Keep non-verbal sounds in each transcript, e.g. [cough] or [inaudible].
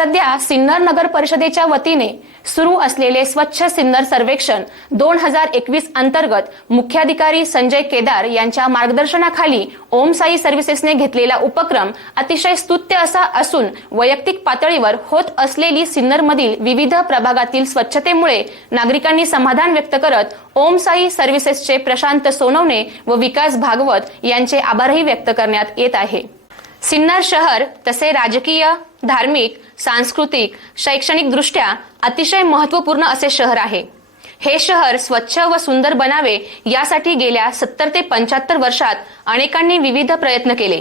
सध्या सिन्नर नगर परिषदेच्या वतीने सुरू असलेले स्वच्छ सिन्नर सर्वेक्षण दोन हजार एकवीस अंतर्गत मुख्याधिकारी संजय केदार यांच्या मार्गदर्शनाखाली ओम साई सर्व्हिसेसने घेतलेला उपक्रम अतिशय स्तुत्य असा असून वैयक्तिक पातळीवर होत असलेली सिन्नरमधील विविध प्रभागातील स्वच्छतेमुळे नागरिकांनी समाधान व्यक्त करत ओम साई सर्व्हिसेसचे प्रशांत सोनवणे व विकास भागवत यांचे आभारही व्यक्त करण्यात येत आहे. सिन्नर शहर तसे राजकीय धार्मिक सांस्कृतिक शैक्षणिक दृष्ट्या अतिशय महत्त्वपूर्ण असे शहर आहे. हे शहर स्वच्छ व सुंदर बनावे यासाठी गेल्या सत्तर ते पंच्याहत्तर वर्षात अनेकांनी विविध प्रयत्न केले.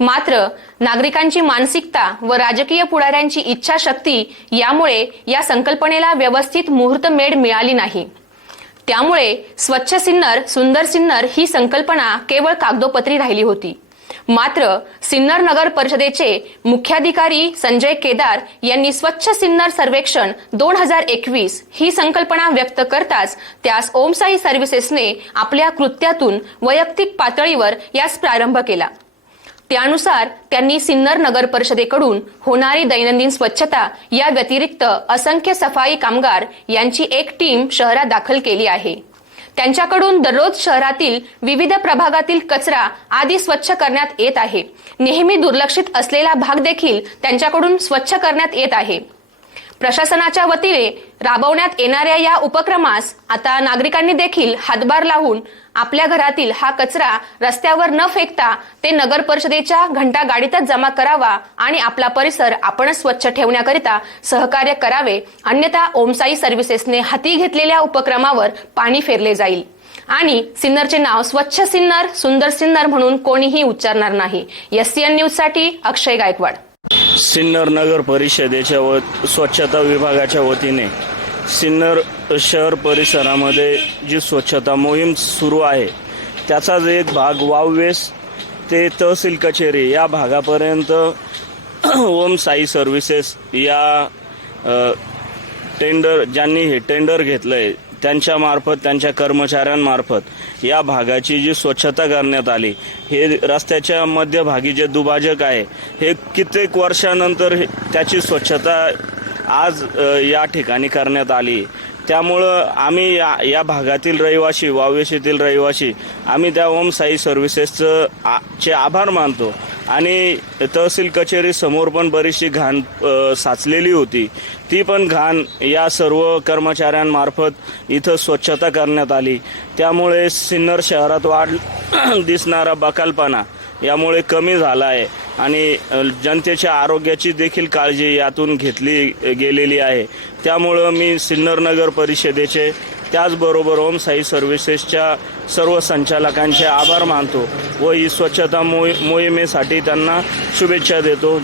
मात्र नागरिकांची मानसिकता व राजकीय पुढाऱ्यांची इच्छाशक्ती यामुळे या संकल्पनेला व्यवस्थित मुहूर्तमेढ मिळाली नाही. त्यामुळे स्वच्छ सिन्नर सुंदर सिन्नर ही संकल्पना केवळ कागदोपत्री राहिली होती. मात्र सिन्नर नगर परिषदेचे मुख्याधिकारी संजय केदार यांनी स्वच्छ सिन्नर सर्वेक्षण दोन हजार एकवीस ही संकल्पना व्यक्त करताच त्यास ओमसाई सर्व्हिसेसने आपल्या कृत्यातून वैयक्तिक पातळीवर यास प्रारंभ केला. त्यानुसार त्यांनी सिन्नर नगर परिषदेकडून होणारी दैनंदिन स्वच्छता या व्यतिरिक्त असंख्य सफाई कामगार यांची एक टीम शहरात दाखल केली आहे. त्यांच्याकडून दररोज शहरातील विविध प्रभागातील कचरा आदी स्वच्छ करण्यात येत आहे. नेहमी दुर्लक्षित असलेला भाग देखील त्यांच्याकडून स्वच्छ करण्यात येत आहे. प्रशासनाच्या वतीने राबवण्यात येणाऱ्या या उपक्रमास आता नागरिकांनी देखील हातभार लावून आपल्या घरातील हा कचरा रस्त्यावर न फेकता ते नगर परिषदेच्या घंटा गाडीतच जमा करावा आणि आपला परिसर आपणच स्वच्छ ठेवण्याकरिता सहकार्य करावे. अन्यथा ओमसाई सर्व्हिसेसने हाती घेतलेल्या उपक्रमावर पाणी फेरले जाईल. आणि सिन्नरचे नाव स्वच्छ सिन्नर सुंदर सिन्नर म्हणून कोणीही उच्चारणार नाही. एससीएन न्यूजसाठी अक्षय गायकवाड. सिन्नर नगर परिषदेच्या व स्वच्छता विभागाच्या वतीने सिन्नर शहर परिसरामध्ये जी स्वच्छता मोहीम सुरू आहे त्याचाच एक भाग वाववेस ते तहसील कचेरी या भागापर्यंत [clears throat] ओम साई सर्व्हिसेस या टेंडर ज्यांनी हे टेंडर घेतलं आहे त्यांच्यामार्फत त्यांच्या कर्मचाऱ्यांमार्फत या भागाची जी स्वच्छता करण्यात आली हे रस्त्याच्या मध्यभागी जे दुभाजक आहे हे कित्येक वर्षानंतर हे- त्याची स्वच्छता आज या ठिकाणी करण्यात आली. त्यामुळं आम्ही या या भागातील रहिवासी वावेशीतील रहिवाशी रहिवासी आम्ही त्या ओम साई सर्व्हिसेसचं आ- चे आभार मानतो. आणि तहसील कचेरी समोर पण बरीचशी घाण साचलेली होती. ती पण घाण या सर्व कर्मचाऱ्यांमार्फत इथं स्वच्छता करण्यात आली. त्यामुळे सिन्नर शहरात वाढ [clears throat] दिसणारा बकालपणा यामुळे कमी झाला आहे आणि जनतेच्या आरोग्याची देखील काळजी यातून घेतली गेलेली आहे. त्यामुळं मी सिन्नर नगर परिषदेचे त्याचबरोबर ओम साई सर्व्हिसेसच्या सर्व संचालकांचे आभार मानतो व ही स्वच्छता मोहि मोहिमेसाठी त्यांना शुभेच्छा देतो.